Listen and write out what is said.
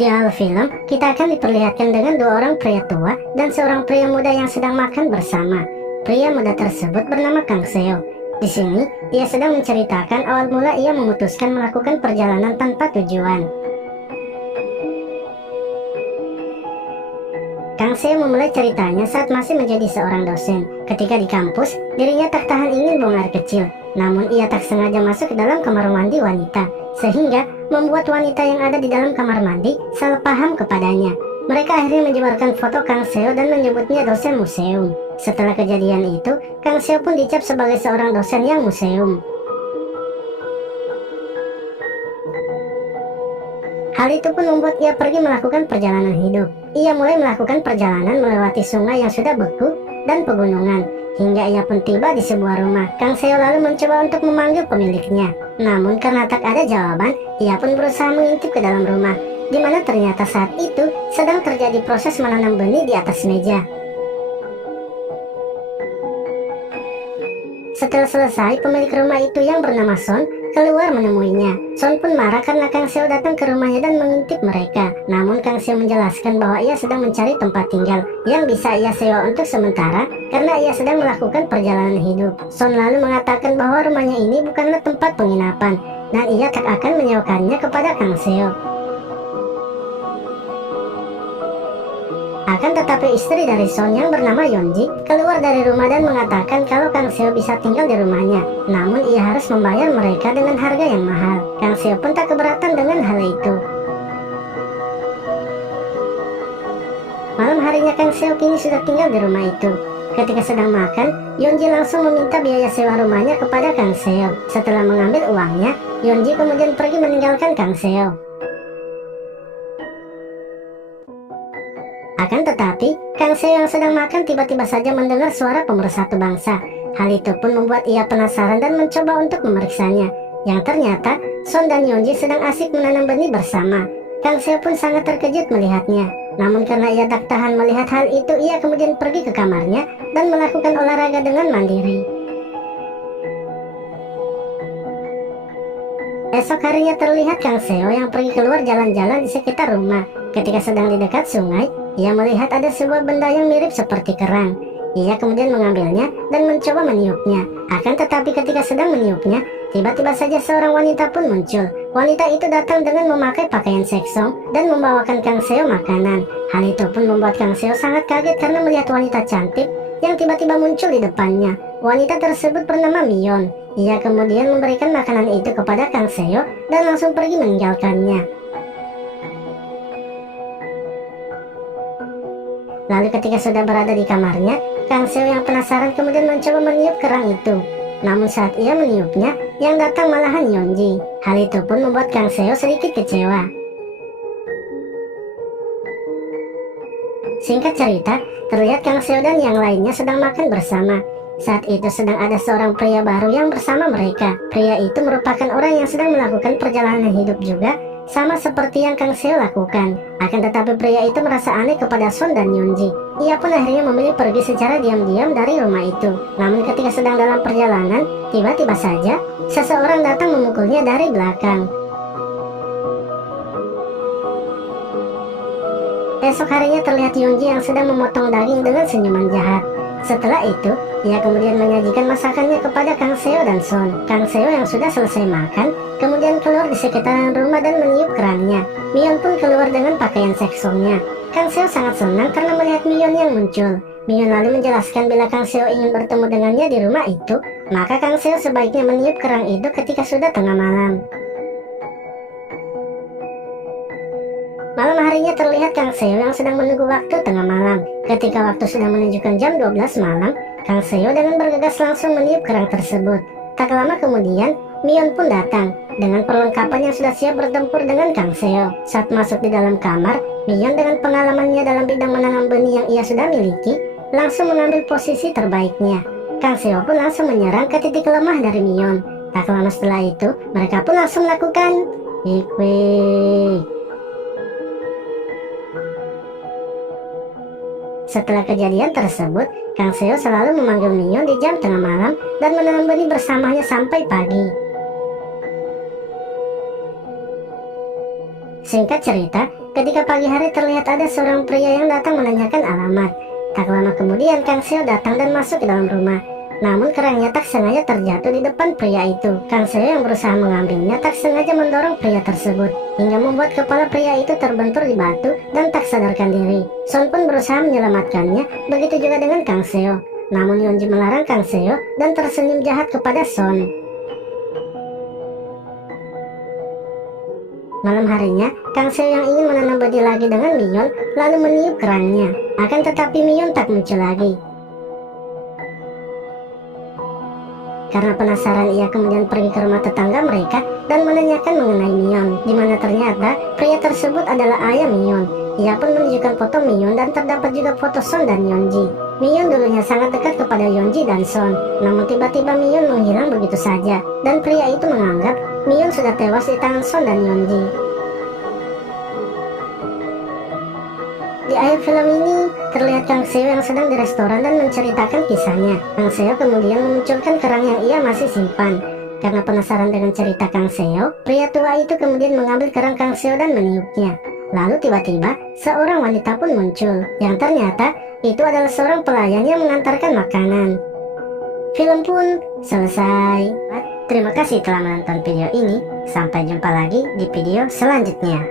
Di awal film, kita akan diperlihatkan dengan dua orang pria tua dan seorang pria muda yang sedang makan bersama. Pria muda tersebut bernama Kang Seo. Di sini, ia sedang menceritakan awal mula ia memutuskan melakukan perjalanan tanpa tujuan. Kang Seo memulai ceritanya saat masih menjadi seorang dosen. Ketika di kampus, dirinya tak tahan ingin buang air kecil. Namun ia tak sengaja masuk ke dalam kamar mandi wanita, sehingga membuat wanita yang ada di dalam kamar mandi salah paham kepadanya. Mereka akhirnya menyebarkan foto Kang Seo dan menyebutnya dosen museum. Setelah kejadian itu, Kang Seo pun dicap sebagai seorang dosen yang museum. Hal itu pun membuat ia pergi melakukan perjalanan hidup. Ia mulai melakukan perjalanan melewati sungai yang sudah beku dan pegunungan, hingga ia pun tiba di sebuah rumah. Kang Seo lalu mencoba untuk memanggil pemiliknya. Namun karena tak ada jawaban, ia pun berusaha mengintip ke dalam rumah, di mana ternyata saat itu sedang terjadi proses menanam benih di atas meja. Setelah selesai, pemilik rumah itu yang bernama Son keluar menemuinya. Son pun marah karena Kang Seo datang ke rumahnya dan mengintip mereka. Namun Kang Seo menjelaskan bahwa ia sedang mencari tempat tinggal yang bisa ia sewa untuk sementara karena ia sedang melakukan perjalanan hidup. Son lalu mengatakan bahwa rumahnya ini bukanlah tempat penginapan dan ia tak akan menyewakannya kepada Kang Seo. Akan tetapi istri dari Son yang bernama Yeonji keluar dari rumah dan mengatakan kalau Kang Seo bisa tinggal di rumahnya. Namun ia harus membayar mereka dengan harga yang mahal. Kang Seo pun tak keberatan dengan hal itu. Malam harinya Kang Seo kini sudah tinggal di rumah itu. Ketika sedang makan, Yeonji langsung meminta biaya sewa rumahnya kepada Kang Seo. Setelah mengambil uangnya, Yeonji kemudian pergi meninggalkan Kang Seo. Akan tetapi, Kang Seo yang sedang makan tiba-tiba saja mendengar suara pemersatu bangsa. Hal itu pun membuat ia penasaran dan mencoba untuk memeriksanya. Yang ternyata, Son dan Yeonji sedang asik menanam benih bersama. Kang Seo pun sangat terkejut melihatnya. Namun karena ia tak tahan melihat hal itu, ia kemudian pergi ke kamarnya dan melakukan olahraga dengan mandiri. Esok harinya terlihat Kang Seo yang pergi keluar jalan-jalan di sekitar rumah. Ketika sedang di dekat sungai, ia melihat ada sebuah benda yang mirip seperti kerang. Ia kemudian mengambilnya dan mencoba meniupnya. Akan tetapi ketika sedang meniupnya, tiba-tiba saja seorang wanita pun muncul. Wanita itu datang dengan memakai pakaian seksong dan membawakan Kang Seo makanan. Hal itu pun membuat Kang Seo sangat kaget karena melihat wanita cantik yang tiba-tiba muncul di depannya. Wanita tersebut bernama Mion. Ia kemudian memberikan makanan itu kepada Kang Seo dan langsung pergi meninggalkannya. Lalu ketika sudah berada di kamarnya, Kang Seo yang penasaran kemudian mencoba meniup kerang itu. Namun saat ia meniupnya, yang datang malahan Yeonji. Hal itu pun membuat Kang Seo sedikit kecewa. Singkat cerita, terlihat Kang Seo dan yang lainnya sedang makan bersama. Saat itu sedang ada seorang pria baru yang bersama mereka. Pria itu merupakan orang yang sedang melakukan perjalanan hidup juga, sama seperti yang Kang Seo lakukan. Akan tetapi pria itu merasa aneh kepada Son dan Yeonji. Ia pun akhirnya memilih pergi secara diam-diam dari rumah itu. Namun ketika sedang dalam perjalanan, tiba-tiba saja seseorang datang memukulnya dari belakang. Esok harinya terlihat Yeonji yang sedang memotong daging dengan senyuman jahat. Setelah itu, ia kemudian menyajikan masakannya kepada Kang Seo dan Son. Kang Seo yang sudah selesai makan, kemudian keluar di sekitaran rumah dan meniup kerangnya. Mion pun keluar dengan pakaian seksongnya. Kang Seo sangat senang karena melihat Mion yang muncul. Mion lalu menjelaskan bila Kang Seo ingin bertemu dengannya di rumah itu, maka Kang Seo sebaiknya meniup kerang itu ketika sudah tengah malam. Malam harinya terlihat Kang Seo yang sedang menunggu waktu tengah malam. Ketika waktu sudah menunjukkan jam 12 malam, Kang Seo dengan bergegas langsung meniup kerang tersebut. Tak lama kemudian, Mion pun datang dengan perlengkapan yang sudah siap bertempur dengan Kang Seo. Saat masuk di dalam kamar, Mion dengan pengalamannya dalam bidang menanam benih yang ia sudah miliki, langsung mengambil posisi terbaiknya. Kang Seo pun langsung menyerang ke titik lemah dari Mion. Tak lama setelah itu, mereka pun langsung melakukan Ikwe. Setelah kejadian tersebut, Kang Seo selalu memanggil Mion di jam tengah malam dan menanam benih bersamanya sampai pagi. Singkat cerita, Ketika pagi hari terlihat ada seorang pria yang datang menanyakan alamat. Tak lama kemudian Kang Seo datang dan masuk ke dalam rumah. Namun kerangnya tak sengaja terjatuh di depan pria itu. Kang Seo yang berusaha mengambilnya tak sengaja mendorong pria tersebut, hingga membuat kepala pria itu terbentur di batu dan tak sadarkan diri. Son pun berusaha menyelamatkannya, begitu juga dengan Kang Seo. Namun Yeonji melarang Kang Seo dan tersenyum jahat kepada Son. Malam harinya, Kang Seo yang ingin menanam benih lagi dengan Mion lalu meniup kerangnya. Akan tetapi Mion tak muncul lagi. Karena penasaran, ia kemudian pergi ke rumah tetangga mereka dan menanyakan mengenai Mion, di mana ternyata pria tersebut adalah ayah Mion. Ia pun menunjukkan foto Mion dan terdapat juga foto Son dan Yeonji. Mion dulunya sangat dekat kepada Yeonji dan Son, namun tiba-tiba Mion menghilang begitu saja, dan pria itu menganggap Mion sudah tewas di tangan Son dan Yeonji. Di akhir film ini, terlihat Kang Seo yang sedang di restoran dan menceritakan kisahnya. Kang Seo kemudian memunculkan kerang yang ia masih simpan. Karena penasaran dengan cerita Kang Seo, pria tua itu kemudian mengambil kerang Kang Seo dan meniupnya. Lalu tiba-tiba, seorang wanita pun muncul, yang ternyata itu adalah seorang pelayan yang mengantarkan makanan. Film pun selesai. Terima kasih telah menonton video ini. Sampai jumpa lagi di video selanjutnya.